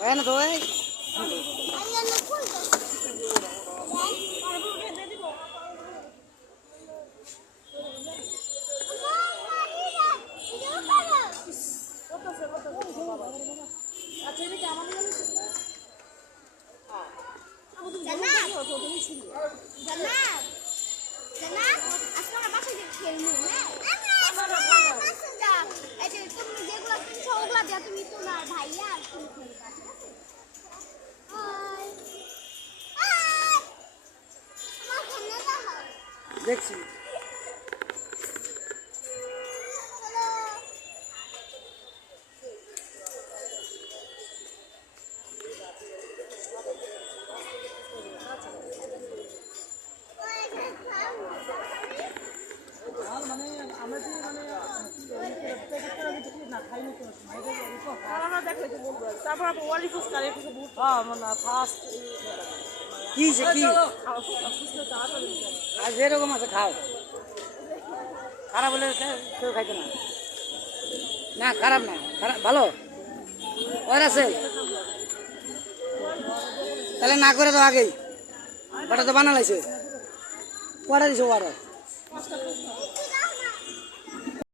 হয় না তো এই দেখছি কি সে কি আর যেরকম আছে খাও খারাপ হলে কেউ খাইতে না না খারাপ না খারাপ ভালো ওর আছে তাহলে না করে তো আগেই ওটা তো বানালাইছে কটা দিছে ওরা